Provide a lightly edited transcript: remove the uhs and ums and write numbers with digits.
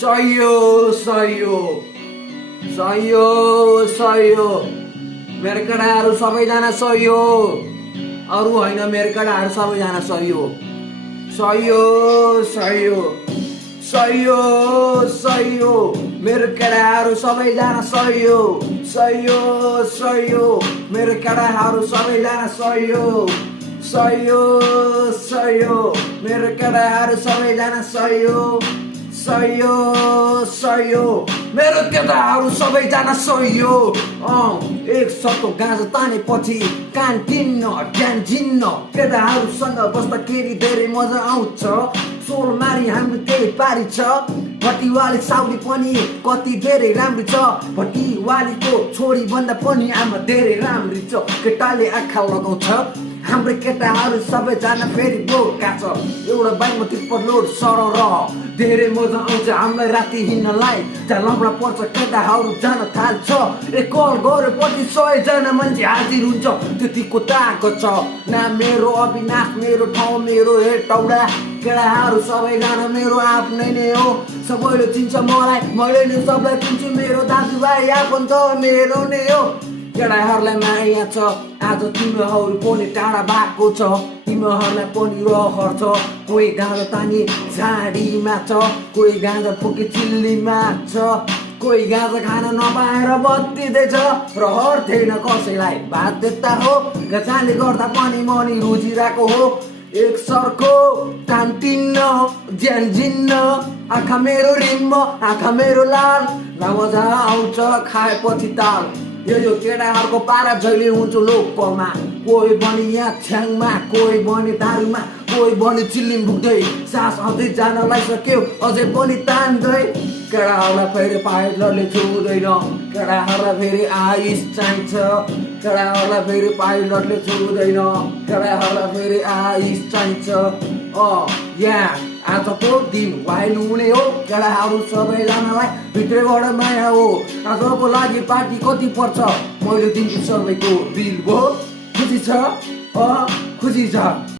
सहयोग मेरो केटाहरू सबैजना सहयोग अरू होइन मेरो केटाहरू सबैजना सहयोग मेरो केटाहरू सबैजना सहयोग मेरो केटाहरू सबैजना सहयोग मेरो केटाहरू सबैजना सहयोग मेरो केटाहरू सबैजना सहयोग एक सटो गाँजा तानेपछि कान टिन्न ध्यान झिन्न केटाहरूसँग बस्दाखेरि धेरै मजा आउँछ सोल मारी हाम्रो त्यही पारी छ भट्टीवाली साउली पनि कति धेरै राम्रो छ भट्टीवालीको छोरी भन्दा पनि आमा धेरै राम्री छ केटाले आँखा लगाउँछ हाम्रो केटाहरू सबैजना फेरि बोका छ एउटा बाइकमा तिप्पर लोड सरर धेरै मजा आउँछ हामीलाई राति हिँड्नलाई जहाँ लम्बा पर्छ केटाहरू जान थाल्छ एक कल गरेपछि 100जना मान्छे हाजिर हुन्छ त्यतिको ताकत छ ना मेरो अविनाश मेरो ठाउँ मेरो हेटौडा केटाहरू सबैजना मेरो आफ्नै नै हो सबैले चिन्छ मलाई मैले नै सबलाई चिन्छु मेरो दाजुभाइ आफन्त मेरो नै हो केटाहरूलाई माया छ आज तिमीहरू पनि टाढा भएको छ तिमीहरूलाई पनि रहर छ कोही गाँजा तानी झाडीमा छ कोही गाँजा फुकी चिल्लीमा छ कोही गाँजा खान नपाएर बत्तिँदैछ रहर थिएन कसैलाई बाध्यता हो गाँजाले गर्दा पनि मनी रोजिरहेको हो एक सरको काम तिन्न ज्यान जिन्न आँखा मेरो रिम्म आँखा मेरो लाल नमजा आउँछ खाएपछि ताल यो केटाहरूको पारा जहिले हुन्छ लोकलमा कोही बनी यहाँ छ्याङमा कोही बनी दारुमा कोही बनी चिल्लिम भुक्दै सास आउँदै जानलाई सक्यो अझै पनि तान्दै केटाहरूलाई फेरि पाइलटले छुँदैन केटाहरूलाई फेरि आइस चाहिन्छ केटाहरूलाई फेरि पाइलटले छुँदैन केटाहरूलाई फेरि आइस चाहिन्छ यहाँ आजको दिन वाइल हुने हो केटाहरू सबैजनालाई भित्रबाट माया हो आजको लागि पार्टी कति पर्छ मैले दिन्छु सबैको बिल हो खुसी छ खुसी छ